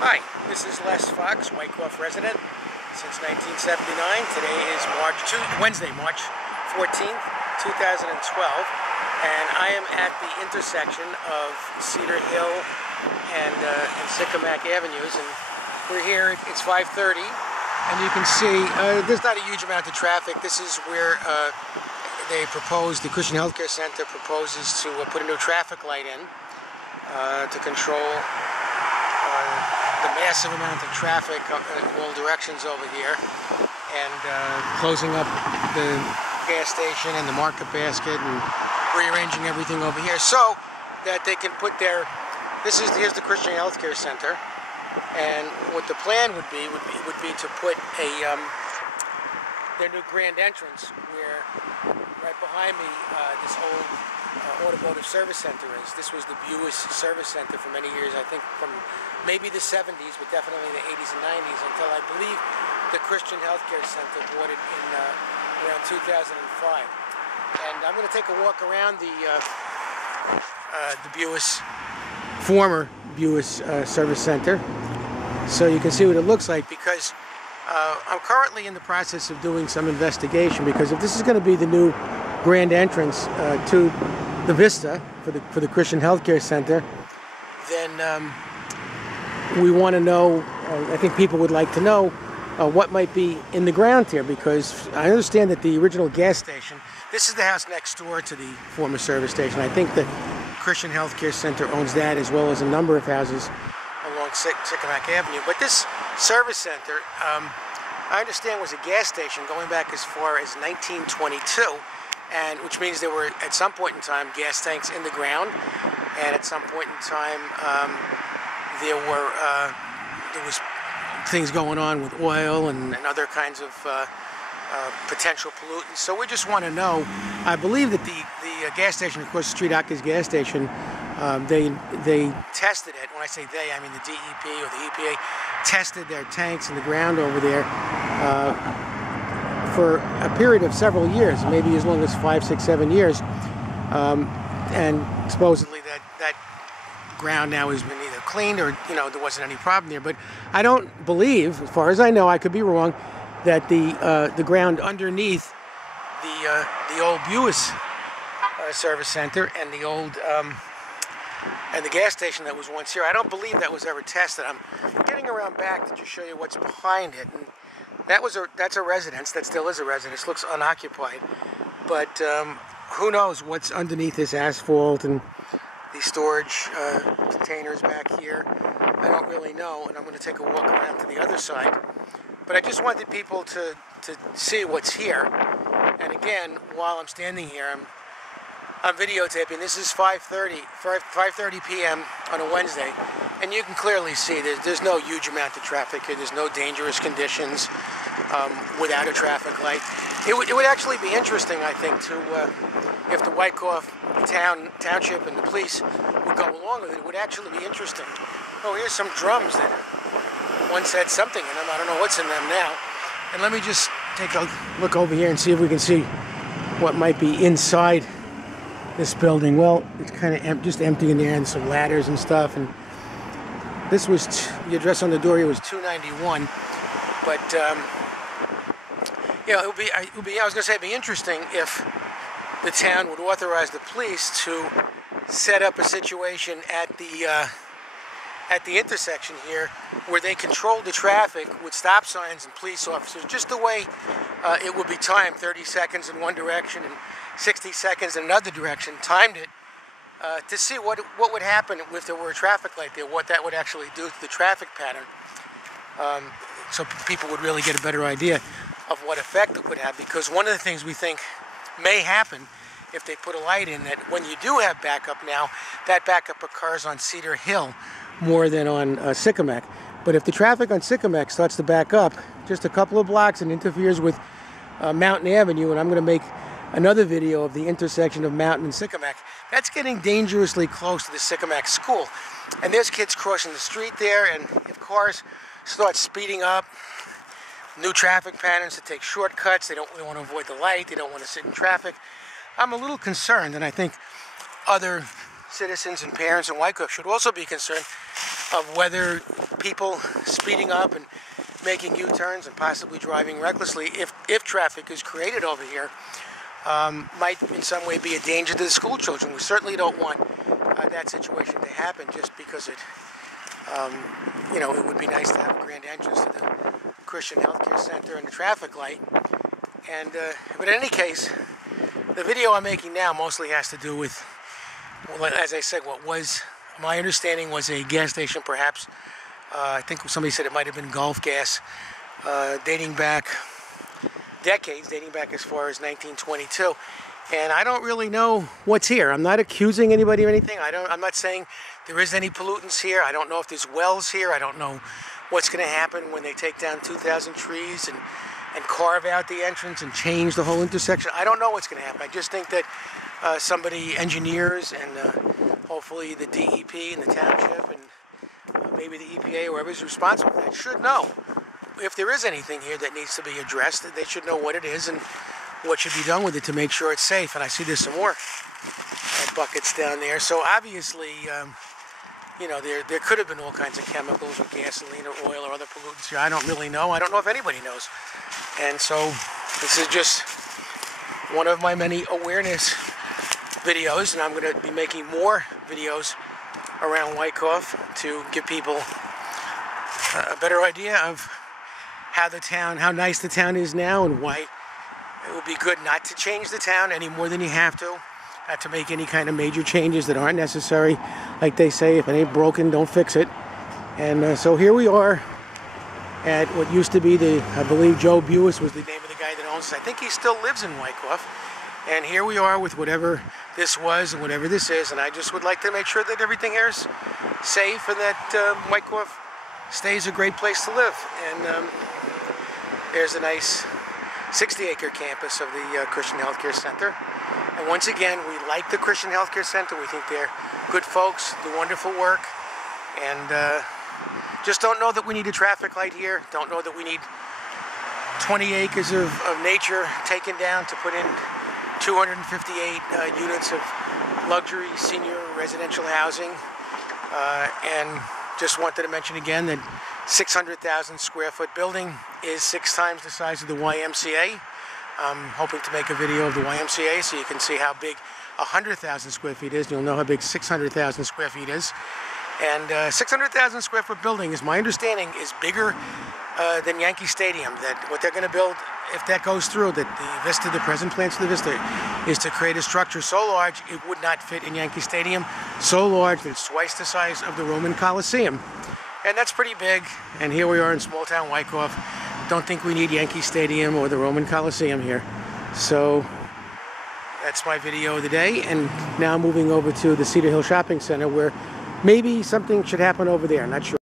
Hi, this is Les Fox, Wyckoff resident since 1979. Today is Wednesday, March 14th, 2012, and I am at the intersection of Cedar Hill and Sycamore Avenues, and we're here. It's 5:30, and you can see there's not a huge amount of traffic. This is where the Christian Healthcare Center proposes to put a new traffic light in to control the massive amount of traffic in all directions over here, and closing up the gas station and the market basket and rearranging everything over here so that they can put here's the Christian Healthcare Center, and what the plan would be to put their new grand entrance where right behind me this old automotive service center is. This was the Buis Service Center for many years, I think from maybe the 70s, but definitely the 80s and 90s, until I believe the Christian Healthcare Center bought it in around 2005. And I'm going to take a walk around the former Buis Service Center so you can see what it looks like, because I'm currently in the process of doing some investigation, because if this is going to be the new grand entrance to the Vista for the Christian Healthcare Center, then we want to know, I think people would like to know what might be in the ground here, because I understand that the original gas station, this is the house next door to the former service station. I think the Christian Healthcare Center owns that, as well as a number of houses along Sycamore Avenue. But this service center, I understand, was a gas station going back as far as 1922, and which means there were at some point in time gas tanks in the ground, and at some point in time there was things going on with oil and other kinds of potential pollutants. So we just want to know. I believe that the gas station across the street, Aka's gas station, they tested it. When I say they, I mean the DEP or the EPA tested their tanks in the ground over there for a period of several years, maybe as long as 5, 6, 7 years, and supposedly that ground now has been either cleaned or there wasn't any problem there. But I don't believe, as far as I know, I could be wrong, that the ground underneath the old Buis service center and the old and the gas station that was once here, I don't believe that was ever tested. I'm getting around back to just show you what's behind it, and that's a residence. That still is a residence. Looks unoccupied, but who knows what's underneath this asphalt and these storage containers back here. I don't really know, and I'm going to take a walk around to the other side. But I just wanted people to see what's here. And again, while I'm standing here, I'm videotaping. This is 5:30 p.m. on a Wednesday, and you can clearly see there's no huge amount of traffic here. There's no dangerous conditions without a traffic light. It would actually be interesting, I think, if the Wyckoff township and the police would go along with it. It would actually be interesting. Oh, here's some drums that once had something in them. I don't know what's in them now. And let me just take a look over here and see if we can see what might be inside this building. Well, it's kind of just empty in there, and some ladders and stuff. And this was the address on the door here was 291. But I was going to say it'd be interesting if the town would authorize the police to set up a situation at the intersection here where they control the traffic with stop signs and police officers, just the way it would be timed, 30 seconds in one direction and 60 seconds in another direction, timed it to see what would happen if there were a traffic light there, what that would actually do to the traffic pattern, so people would really get a better idea of what effect it would have. Because one of the things we think may happen if they put a light in, that when you do have backup now, that backup occurs on Cedar Hill more than on Sycamore. But if the traffic on Sycamore starts to back up just a couple of blocks and interferes with Mountain Avenue, and I'm going to make another video of the intersection of Mountain and Sycamore, that's getting dangerously close to the Sycamore school. And there's kids crossing the street there, and if cars start speeding up, new traffic patterns to take shortcuts, they want to avoid the light, they don't want to sit in traffic. I'm a little concerned, and I think other citizens and parents in Wyckoff should also be concerned of whether people speeding up and making U-turns and possibly driving recklessly, if traffic is created over here, might in some way be a danger to the school children. We certainly don't want that situation to happen, just because it, it would be nice to have a grand entrance to the Christian Healthcare Center and the traffic light. And but in any case, the video I'm making now mostly has to do with, well, as I said, what was, my understanding was a gas station, perhaps. I think somebody said it might have been Gulf Gas, dating back decades, dating back as far as 1922. And I don't really know what's here. I'm not accusing anybody of anything. I'm not saying there is any pollutants here. I don't know if there's wells here. I don't know what's going to happen when they take down 2,000 trees and carve out the entrance and change the whole intersection. I don't know what's going to happen. I just think that somebody, engineers, and hopefully the DEP and the township and maybe the EPA, whoever's responsible for that, should know if there is anything here that needs to be addressed. That they should know what it is and what should be done with it to make sure it's safe. And I see there's some more buckets down there. So obviously, there could have been all kinds of chemicals or gasoline or oil or other pollutants here. I don't really know. I don't know if anybody knows. And so this is just one of my many awareness videos, and I'm going to be making more videos around Wyckoff to give people a better idea of how nice the town is now, and why it would be good not to change the town any more than you have to. Not to make any kind of major changes that aren't necessary. Like they say, if it ain't broken, don't fix it. And so here we are at what used to be I believe Joe Buis was the name of the guy that owns it. I think he still lives in Wyckoff. And here we are with whatever this was and whatever this is. And I just would like to make sure that everything here is safe and that Wyckoff stays a great place to live. And there's a nice 60-acre campus of the Christian Healthcare Center. And once again, we like the Christian Healthcare Center. We think they're good folks, do wonderful work. And just don't know that we need a traffic light here. Don't know that we need 20 acres of nature taken down to put in 258 units of luxury senior residential housing. And just wanted to mention again that 600,000 square foot building is 6 times the size of the YMCA. I'm hoping to make a video of the YMCA so you can see how big 100,000 square feet is. You'll know how big 600,000 square feet is. And 600,000 square foot building, is my understanding, is bigger than Yankee Stadium. That what they're going to build, if that goes through, that the Vista, the present plans for the Vista, is to create a structure so large it would not fit in Yankee Stadium, so large that it's twice the size of the Roman Coliseum. And that's pretty big. And here we are in small town Wyckoff. Don't think we need Yankee Stadium or the Roman Coliseum here. So that's my video of the day. And now moving over to the Cedar Hill Shopping Center, where maybe something should happen over there. Not sure.